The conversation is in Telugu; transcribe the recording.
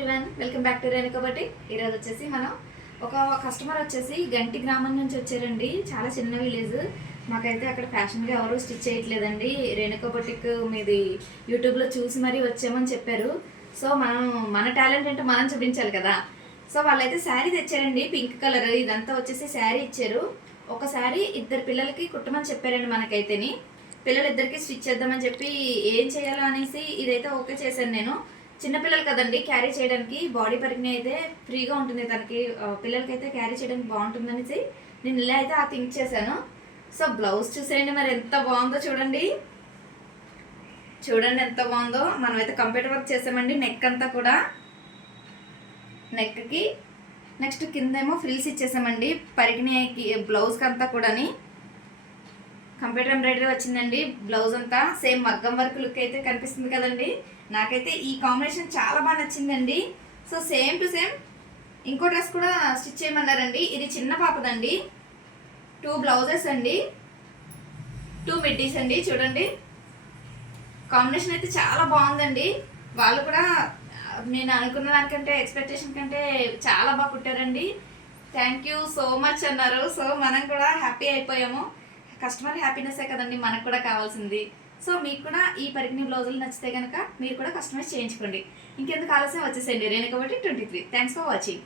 Everyone, welcome back to Renuka బట్టి. ఈరోజు వచ్చేసి మనం ఒక కస్టమర్ వచ్చేసి గంటి గ్రామం నుంచి వచ్చారండి. చాలా చిన్న విలేజ్. మాకైతే అక్కడ ఫ్యాషన్గా ఎవరు స్టిచ్ చేయట్లేదండి, రేణుకా బొటిక్ మీది యూట్యూబ్లో చూసి మరీ వచ్చామని చెప్పారు. సో మన టాలెంట్ ఏంటో మనం చూపించాలి కదా. సో వాళ్ళైతే శారీ తెచ్చారండి, పింక్ కలర్. ఇదంతా వచ్చేసి శారీ ఇచ్చారు. ఒక శారీ ఇద్దరు పిల్లలకి కుట్టమని చెప్పారండి. మనకైతేని పిల్లలిద్దరికి స్టిచ్ చేద్దామని చెప్పి ఏం చేయాలో అనేసి ఇదైతే ఓకే చేశాను నేను. చిన్నపిల్లలు కదండి, క్యారీ చేయడానికి బాడీ పరిజ్ఞ అయితే ఫ్రీగా ఉంటుంది తనకి. పిల్లలకైతే క్యారీ చేయడానికి బాగుంటుందనేసి నేను ఇలా అయితే థింక్ చేశాను. సో బ్లౌజ్ చూసేయండి, మరి ఎంత బాగుందో చూడండి. చూడండి ఎంత బాగుందో. మనమైతే కంప్యూటర్ వర్క్ చేసామండి. నెక్ అంతా కూడా, నెక్కి నెక్స్ట్ కిందేమో ఫ్రిల్స్ ఇచ్చేసామండి. పరిజ్ఞకి బ్లౌజ్కి అంతా కూడాని కంప్యూటర్ ఎంబ్రాయిడరీ వచ్చిందండి. బ్లౌజ్ అంతా సేమ్ మగ్గం వర్క్ లుక్ అయితే కనిపిస్తుంది కదండి. నాకైతే ఈ కాంబినేషన్ చాలా బాగా నచ్చిందండి. సో సేమ్ టు సేమ్ ఇంకో డ్రెస్ కూడా స్టిచ్ చేయమన్నారండి. ఇది చిన్న పాపదండి. 2 బ్లౌజెస్ అండి, 2 మిడ్డీస్ అండి. చూడండి కాంబినేషన్ అయితే చాలా బాగుందండి. వాళ్ళు కూడా నేను అనుకున్న దానికంటే, ఎక్స్పెక్టేషన్ కంటే చాలా బాగా కుట్టారండి. థ్యాంక్ యూ సో మచ్ అన్నారు. సో మనం కూడా హ్యాపీ అయిపోయాము. కస్టమర్ హ్యాపీనెస్సే కదండి మనకు కూడా కావాల్సింది. సో మీకు కూడా ఈ పరిజ్ఞ బ్లౌజులు నచ్చితే కనుక మీరు కూడా కస్టమైజ్ చేయించుకోండి. ఇంకెందుకు ఆలస్యం, వచ్చేసేయండి Renuka boutique 23. Thanks for watching.